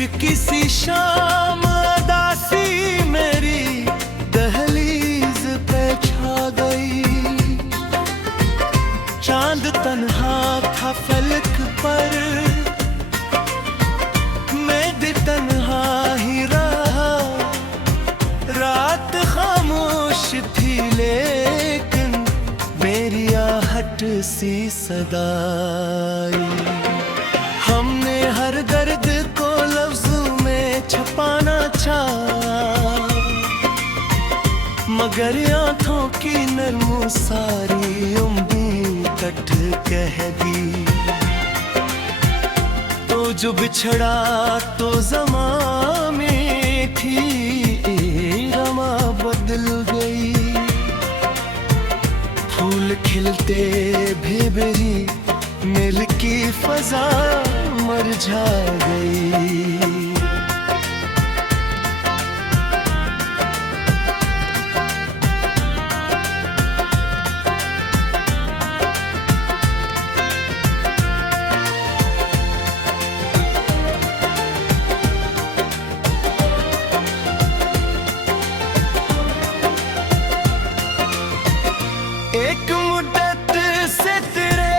किसी शाम अदासी मेरी दहलीज पे छा गई। चांद तन्हा था फलक पर, मैं भी तन्हा ही रहा। रात खामोश थी लेकिन मेरी आहट सी सदाई। हमने हर दर्द को लफ्ज़ों में छुपाना चाहा, मगर आँखों की नरमो सारी उम्मीद कट कह दी। तो जो बिछड़ा तो ज़मां में थी रमा बदल गई। फूल खिलते भेबरी मिल की फजा मुरझा गई। एक मुद्दत से तेरे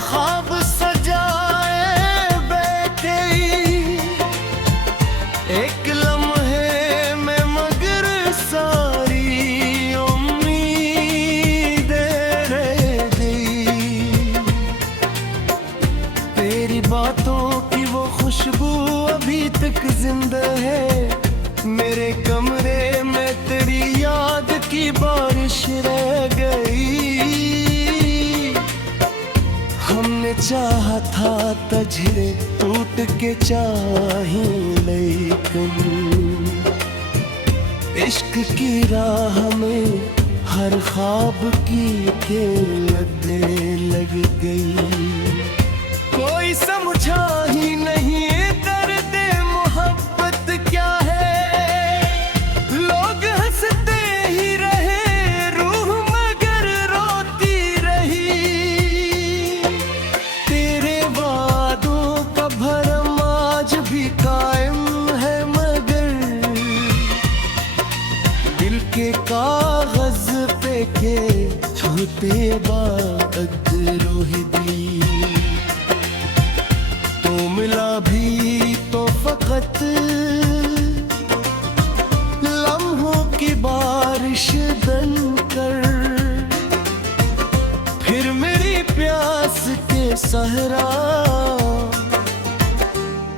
ख्वाब सजाए बैठे, एक लम्हे में मगर सारी उम्मीदें रह गई। तेरी बातों की वो खुशबू अभी तक जिंदा है मेरे कमरे में। तेरी याद की बारिश रह गई। हमने चाहा था तझरे टूट के चाही, लेकिन इश्क की राह में हर ख्वाब की लदे लग गई। कोई समझा ही नहीं दर्द मोहब्बत क्या है। लोग हंसते ही रहे, रूह मगर रोती रही। तेरे वादों का भरम आज भी कायम है, मगर दिल के कागज पे के छूते बाद रोह दी। तो मिला भी तो फकत लम्हों की बारिश बनकर। फिर मेरी प्यास के सहरा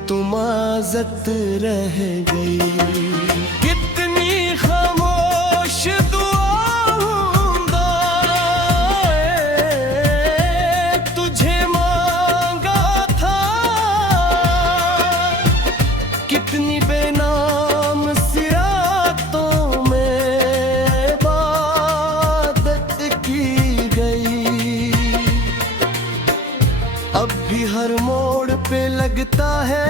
तुम आज़त रह गई। कितनी खामोश दुआऊंगा तुझे मांगा था, कितनी बेनाम सिरातों में इबादत की गई। अब भी हर मोड़ पे लगता है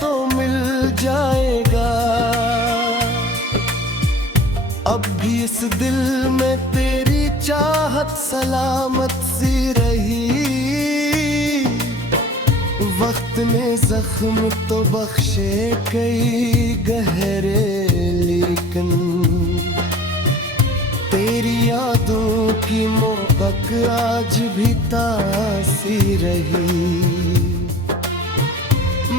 तो मिल जाएगा। अब भी इस दिल में तेरी चाहत सलामत सी रही। वक्त ने जख्म तो बख्शे कई गहरे, लेकिन तेरी यादों की मोहक आज भी तासी रही।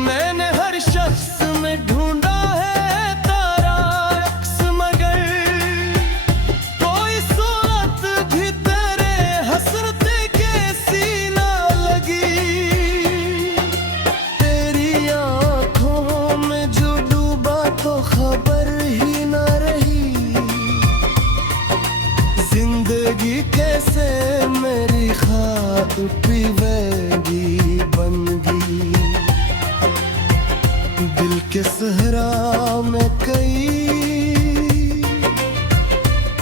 मैंने हर शख्स में ढूंढा है तारा अक्स, मगर कोई सूरत भी तेरे हसरत के सीना लगी। तेरी आँखों में जो डूबा तो खबर ही न रही। जिंदगी कैसे मेरी ख्वाब पीवेगी बन गई। दिल के सहरा में कई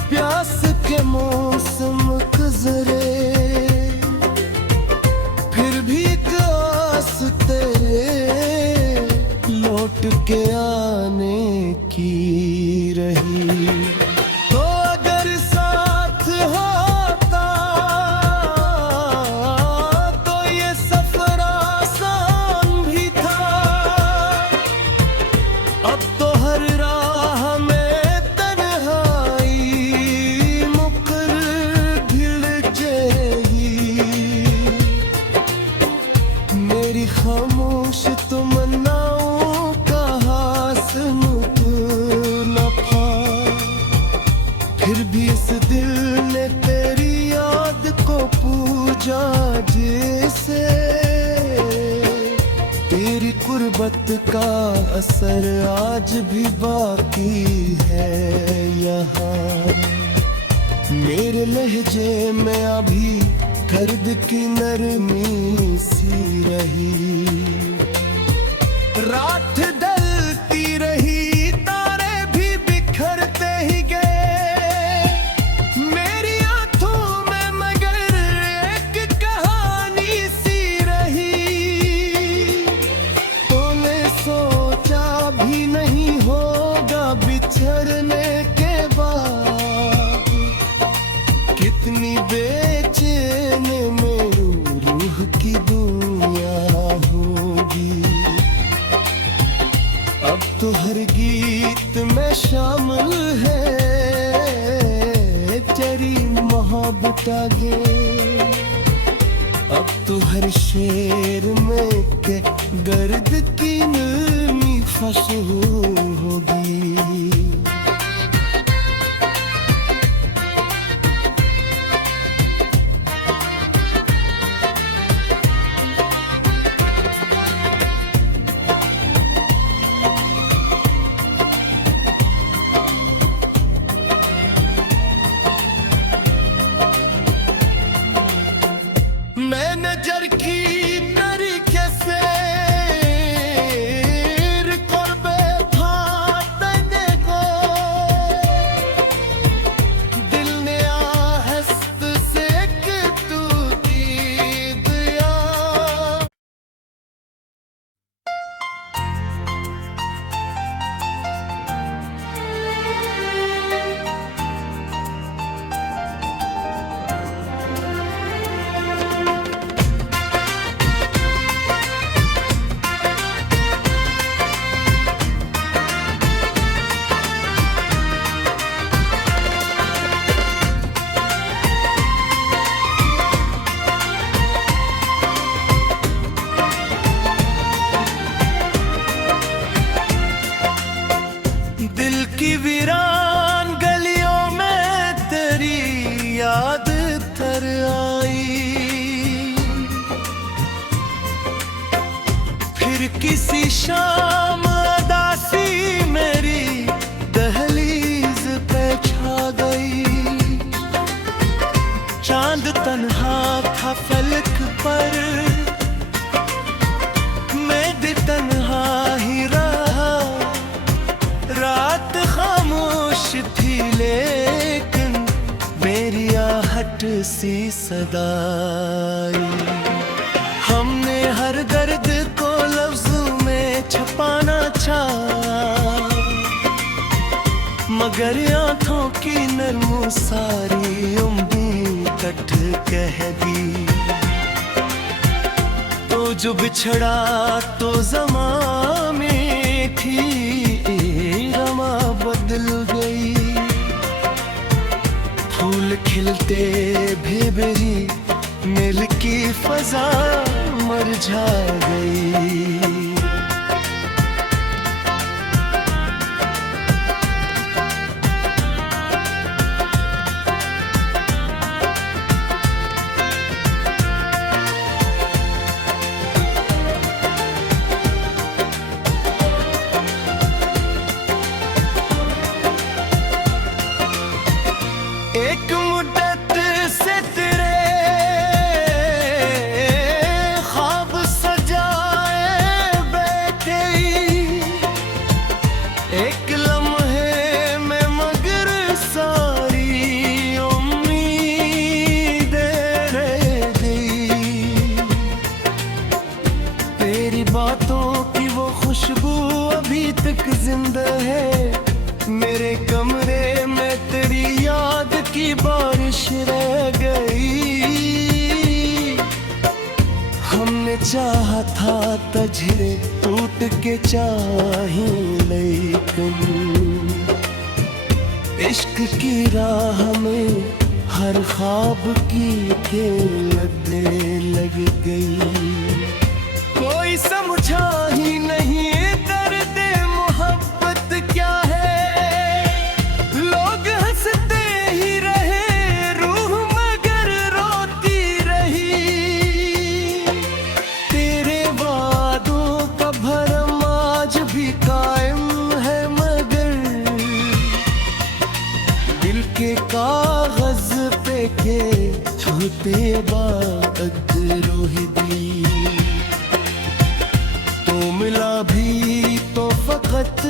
प्यास के मौसम गुजरे, फिर भी आस तेरे लौट के आने की रही। तो अगर साथ होता तो ये सफर आसान भी तेरी खामोश तमन्नाओं का हासन न पा, फिर भी इस दिल ने तेरी याद को पूजा जैसे। तेरी कुर्बत का असर आज भी बाकी है यहाँ। मेरे लहजे में अभी दर्द की नरमी सी रही। रात ढलती रही, तारे भी बिखरते ही गए मेरी आंखों में, मगर एक कहानी सी रही। तूने सोचा भी नहीं होगा बिछड़ने के बाद कितनी बेचैन मेरी रूह की दुनिया होगी। अब तो हर गीत में शामिल है तेरी मोहब्बत आगे। अब तो हर शेर में के गर्द की नरमी खुशबू होगी। मैं नजर की तरीके से कुर्बे फातने को, दिल ने आहस्त से तू की दिया। दिल की वीरान गलियों में तेरी याद तर आई। फिर किसी शाम अदासी मेरी दहलीज पे छा गई। चांद तन्हा था फलक पर, मैं भी तन्हा ही रहा। रात खामोश थी लेकिन मेरी आहट सी सदाई। हमने हर दर्द को लफ्ज़ों में छुपाना चाहा, मगर आंखों की नरमो सारी उम्मीद कट कह दी। तो जो बिछड़ा तो ज़मां में थी, रमा बदल गई। फूल खिलते भी बेरी मिल की फजा मुरझा गई। एक मुद्दत से तेरे ख्वाब सजाए बैठे, एक लम्हे में मगर सारी उम्मीदें रह गई। तेरी बातों की वो खुशबू अभी तक जिंदा है मेरे कमरे में। तेरी याद की बारिश रह गई। हमने चाहा था तझरे टूट के चाही, लेकिन इश्क की राह में हर ख्वाब की के लदे लग गई। बेबाद रूह दी। तो मिला भी तो फकत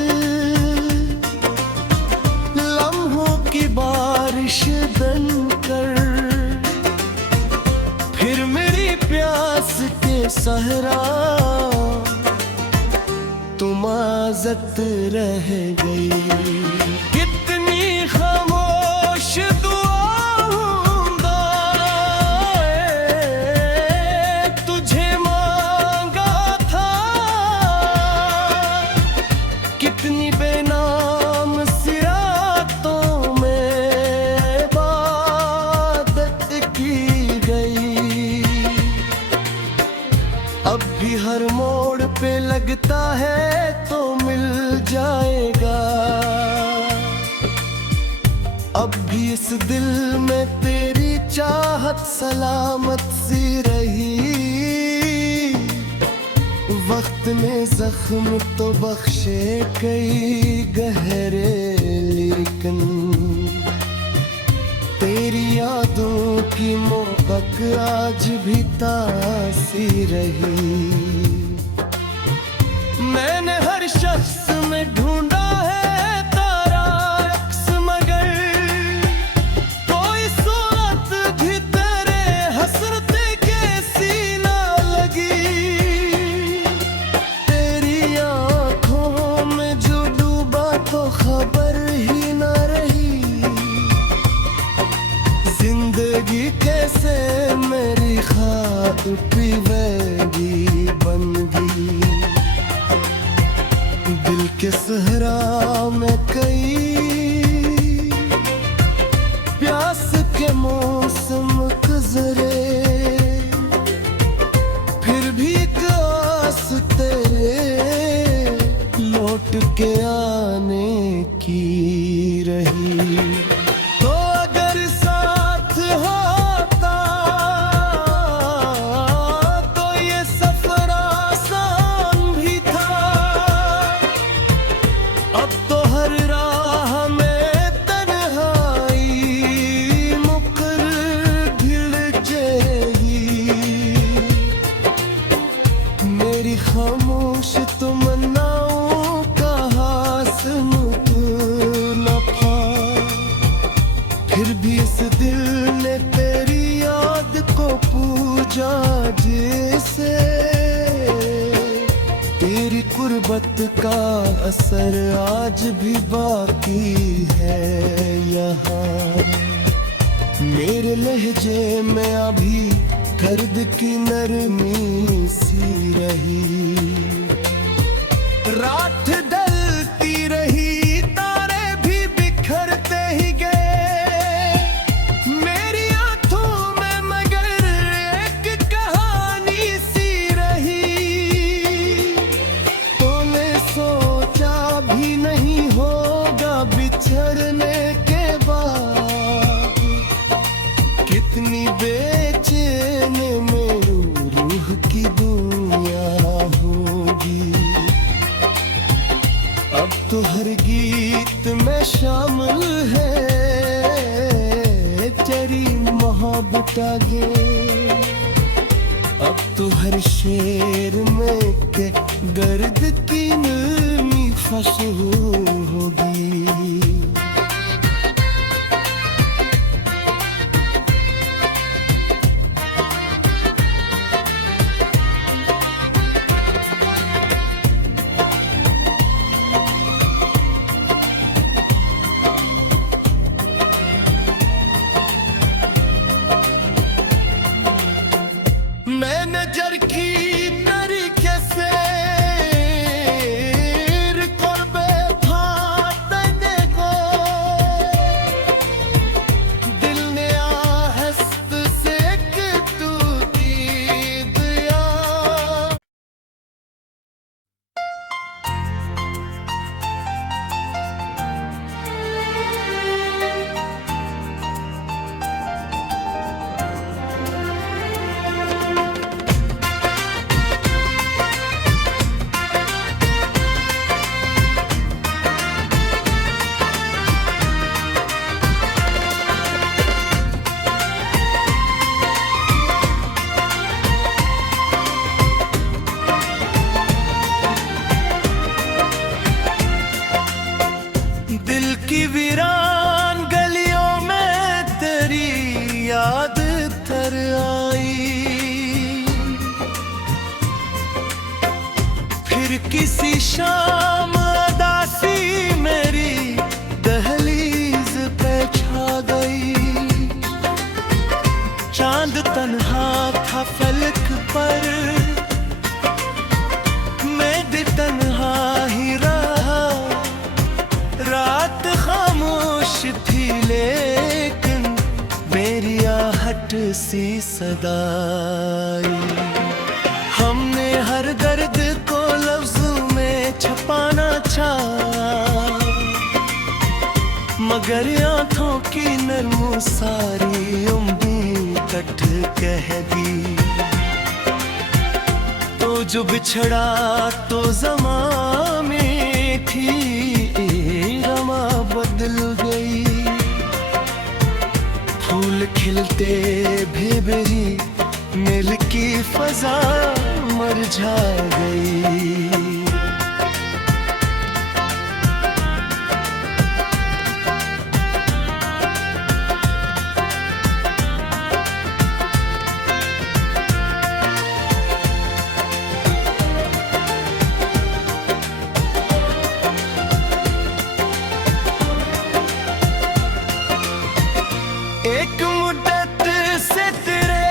लम्हों की बारिश बनकर, फिर मेरी प्यास के सहरा तुम आज़त रह गई। कितनी खामोश दुआऊंगा तुझे मांगा था, कितनी बेनाम सिरातों में इबादत की गई। अब भी हर मोड़ पे लगता है तो मिल जाएगा, अब भी इस दिल में तेरी चाहत सलामत सी रही। वक्त ने जख्म तो बख्शे कई गहरे, लेकिन तेरी यादों की मोहक आज भी तासी रही। मैंने हर शख्स में ढूंढा है तारा अक्स, मगर कोई सूरत भी तेरे हसरत कैसी ना लगी। तेरी आंखों में जो डूबा तो खबर ही ना रही। जिंदगी कैसे मेरी ख्वाब पीवेगी बन गई। दिल के सहरा में कई प्यास के मौसम गुजरे, फिर भी आस तेरे लौट के आने की रही। तो अगर साथ होता तो ये सफर आसान भी था। अब तो हर राह में तन्हाई मुकर भिड़ जाएगी। मेरी खामोश तमन्नाओं का हासिल न पा, फिर भी इस दिल ने तेरी याद को पूजा जैसे। तेरी कुर्बत का असर आज भी बाकी है यहाँ। मेरे लहजे में अभी दर्द की नरमी सी रही। रात ढलती रही, तारे भी बिखरते ही गए मेरी आंखों में, मगर एक कहानी सी रही। तूने सोचा भी नहीं होगा बिछड़ने के बाद कितनी बेचैन मेरी रूह की दुनिया होगी। अब तो हर गीत में शामिल है तेरी मोहब्बत आगे। अब तो हर शेर में के गर्द की नरमी फंसी होगी। मैनेजर की तरीके से करबे फाटने को फिर किसी शाम अदासी मेरी दहलीज पे छा गई। चांद तन्हा था फलक पर, मैं भी तन्हा ही रहा। रात खामोश थी लेकिन मेरी आहट सी सदाई। हमने हर दर्द को लफ्ज़ों में छुपाना चाहा, मगर आँखों की नरमो सारी उम्मीद कट कह दी। तो जो बिछड़ा तो ज़मां में थी, रमा बदल गई। फूल खिलते भेबरी मिल की फजा मरझा गई। एक मुद्दत से तेरे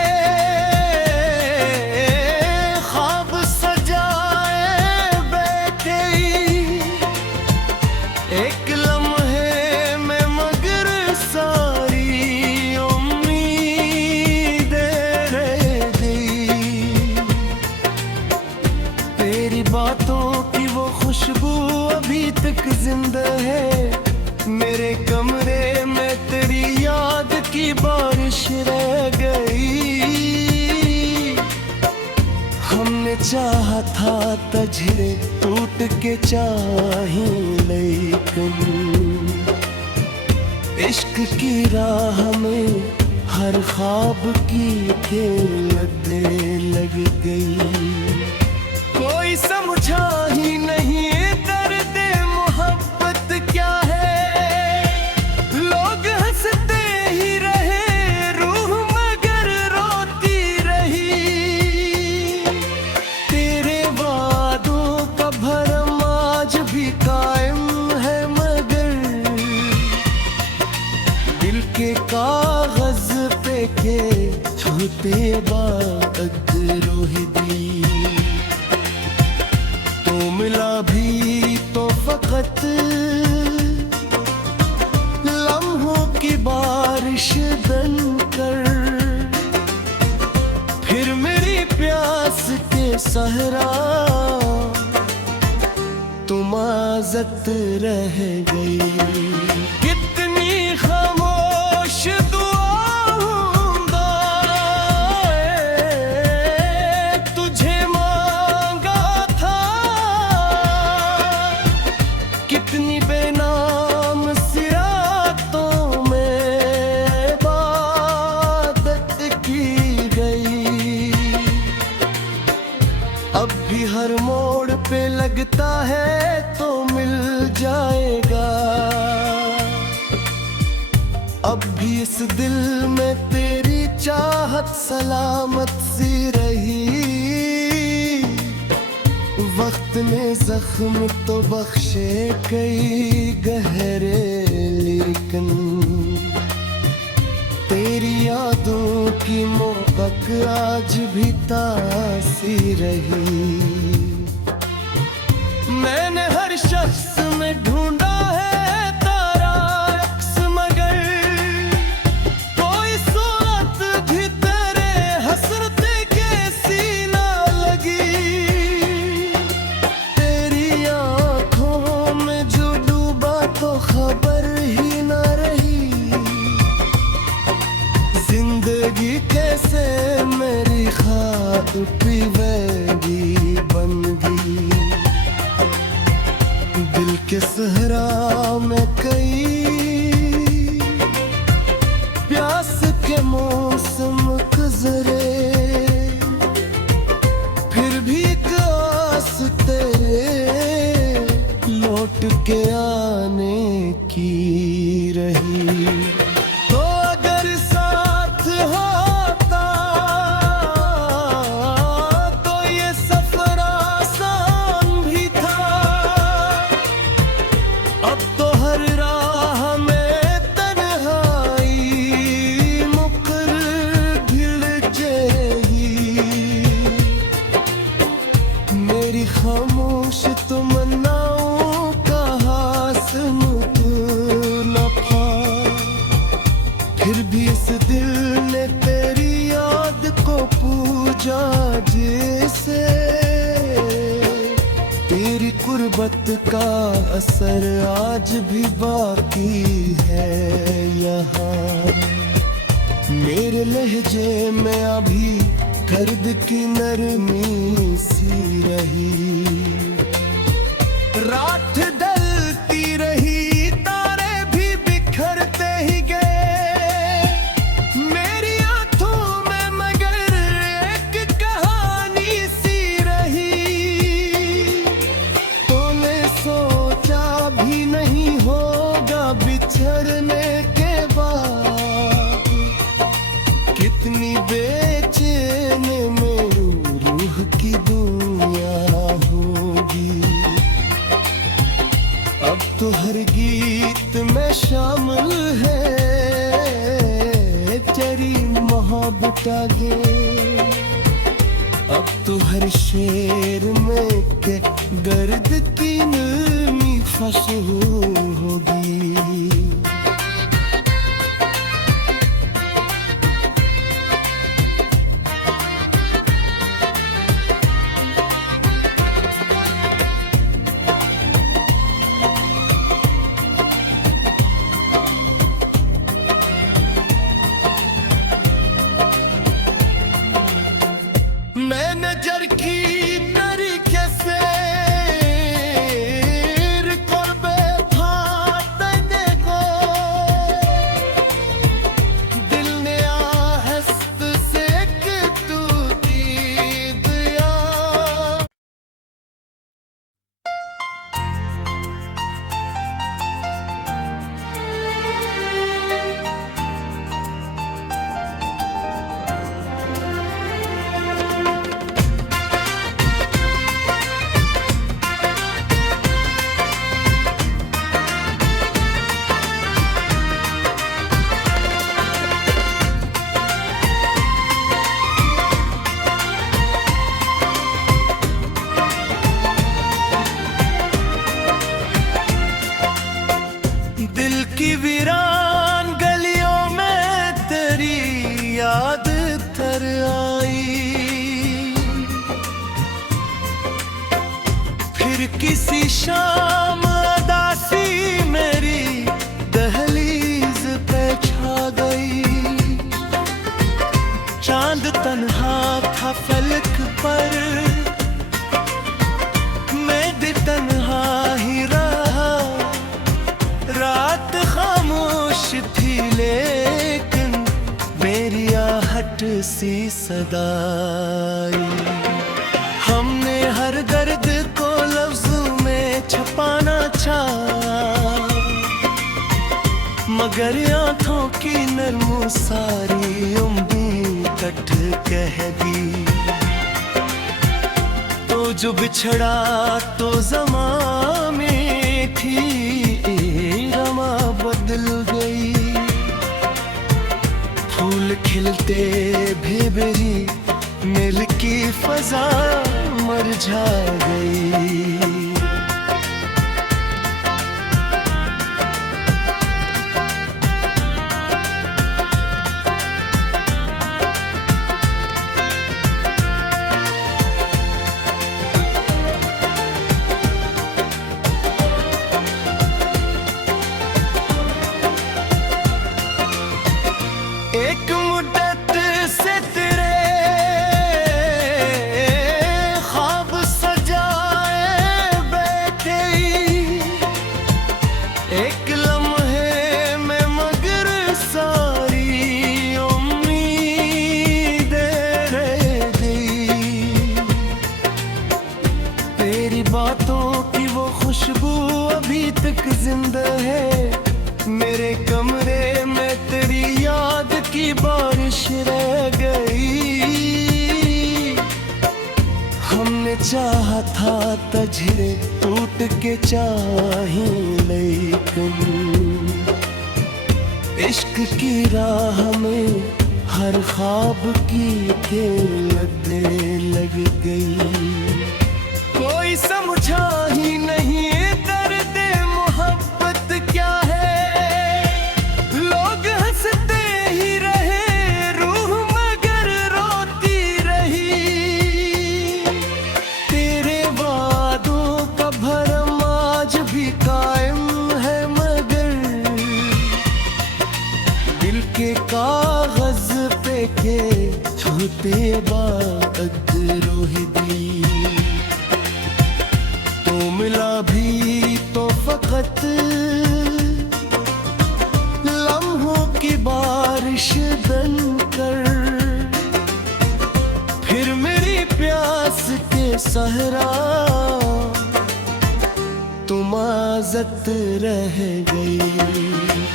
ख्वाब सजाए बैठे, एक लम्हे में मगर सारी उम्मीदें रह गई। तेरी बातों की वो खुशबू अभी तक जिंदा है मेरे कमरे में। तेरी याद की बारिश रह गई। हमने चाहा था तझरे टूट के चाही, लेकिन इश्क की राह में हर ख्वाब की लतें लग गई। कोई समझा ही नहीं दर्द मोहब्बत क्या है। लोग हंसते ही रहे, रूह मगर रोती रही। तेरे वादों का भरम आज भी कायम है, मगर दिल के कागज पे के छूते बाद रूह दी। तो मिला भी तो फकत लम्हों की बारिश बनकर। फिर मेरी प्यास के सहरा तुम आज़त रह गई। कितनी खामोश दुआऊंगा तुझे मांगा था, कितनी बेनाम सिरातों में इबादत की गई। अब भी हर मोड़ पे लगता है तो मिल जाएगा। अब भी इस दिल में तेरी चाहत सलामत सी रही। वक्त ने जख्म तो बख्शे कई गहरे, लेकिन तेरी यादों की मोहक आज भी तासी रही। मैंने हर शख्स में ढूंढा है तारा अक्स, मगर कोई सूरत भी तेरे हसरत के सीना लगी। तेरी आँखों में जो डूबा तो खबर ही ना रही। जिंदगी कैसे मेरी ख्वाब पीवेगी बन गई। दिल के सहरा में कई प्यास के मौसम गुजरे, फिर भी आस तेरे लौट के आने की रही। तो अगर साथ होता तो ये सफर आसान भी तेरी खामोश तमन्नाओं का हासिल न पा, फिर भी इस दिल ने तेरी याद को पूजा जैसे। तेरी कुर्बत का असर आज भी बाकी है यहाँ, मेरे लहजे में अभी दर्द की नरमी सी रही। रात ढलती रही, तारे भी बिखरते ही गए मेरी आंखों में, मगर एक कहानी सी रही। तूने सोचा भी नहीं होगा बिछड़ने के बाद कितनी बेचैन मेरी रूह की दुनिया होगी। अब तो हर गीत में शामिल है तेरी मोहब्बत आगे, अब तो हर शेर में के गर्द की नरमी फसल होगी। मैं नजर की तरीके से करबे फातने को, दिल ने आहस्त से तू दिया। दिल की वीरान गलियों में तेरी याद तर आई, फिर किसी शाम अदासी मेरी दहलीज पे छा गई। चांद तन्हा था फलक पर, मैं भी तन्हा ही रहा। रात खामोश थी लेकिन मेरी आहट सी सदाई। हमने हर दर्द को लफ्ज़ों में छुपाना चाहा, मगर आंखों की नरमो सारी उम्मीद कट कह दी। तो जो बिछड़ा तो ज़माने थी रमा बदल गई। फूल खिलते भेबरी मिल की फजा मरझा गई। एक मुद्दत से तेरे ख्वाब सजाए बैठे, एक लम्हे में मगर सारी उम्मीदें रह गई। तेरी बातों की वो खुशबू अभी तक जिंदा है मेरे कमरे में, तेरी याद की बारिश रह गई। हमने चाहा था तझरे टूट के चाही, लेकिन इश्क की राह में हर ख्वाब की के लग गई। बेबाद रूह दी। तो मिला भी तो फकत लम्हों की बारिश बनकर, फिर मेरी प्यास के सहरा तुम आज़त रह गई।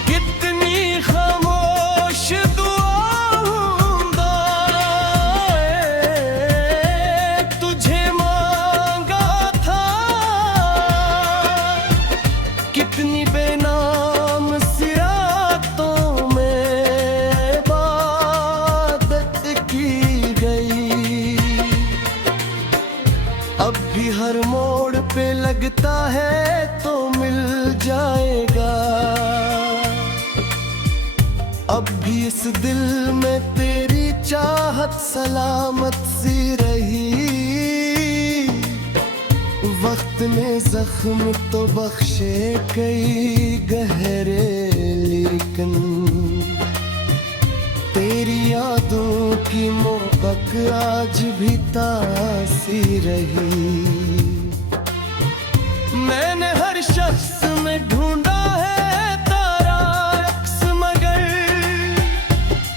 कितनी खामोश दुआऊंगा तुझे मांगा था, कितनी बेनाम सिरातों में इबादत की गई। अब भी हर मोड़ पे लगता है तो मिल जाएगा, अब भी इस दिल में तेरी चाहत सलामत सी रही। वक्त ने जख्म तो बख्शे कई गहरे, लेकिन तेरी यादों की मोहब्बत आज भी तासी रही। मैंने हर शख्स में ढूंढा है तारा अक्स, मगर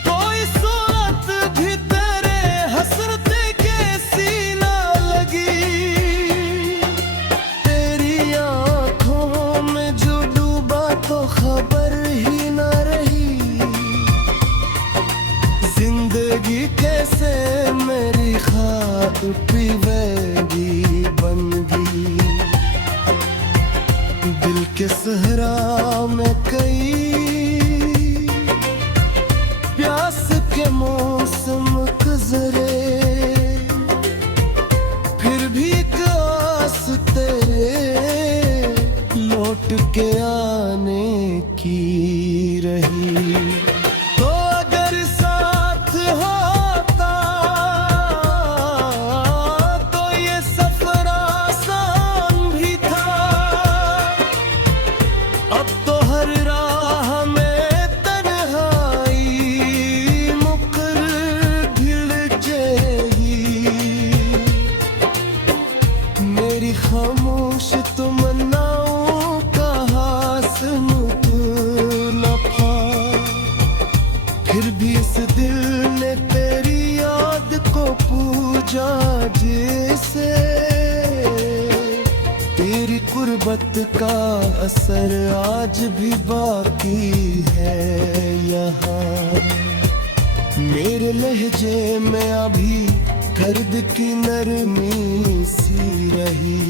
कोई सूरत भी तेरे हसरत के सीना लगी। तेरी आंखों में जो डूबा तो खबर ही न रही। जिंदगी कैसे मेरी ख्वाब पीवेगी बन गई। दिल के सहरा में कई प्यास के मौसम गुजरे, फिर भी आस तेरे लौट के आने की रही। तो अगर साथ होता तो ये सफर आसान भी था। अब तो हर राह में तन्हाई मुकर भिड़ जाएगी। मेरी खामोश तमन्नाओं का हासिल न पा, फिर भी इस दिल ने तेरी याद को पूजा जैसे। तेरी कुर्बत का असर आज भी बाकी है यहाँ। मेरे लहजे में अभी दर्द की नरमी सी रही।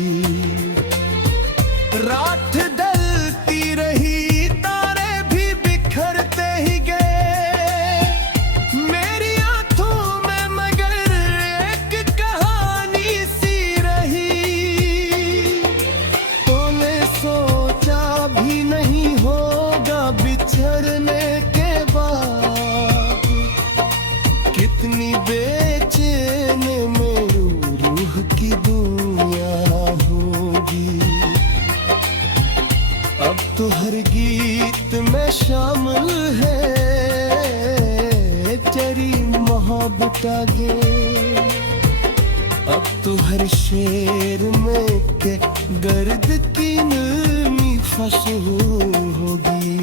रात ढलती रही, तारे भी बिखरते ही गए मेरी आंखों में, मगर एक कहानी सी रही। तूने सोचा भी नहीं होगा बिछड़ने के बाद कितनी बेचैन मेरी रूह की दुनिया होगी। अब तो हर गीत में शामिल है तेरी मोहब्बत आगे। अब तो हर शेर में के गर्द की नरमी फंसी होगी।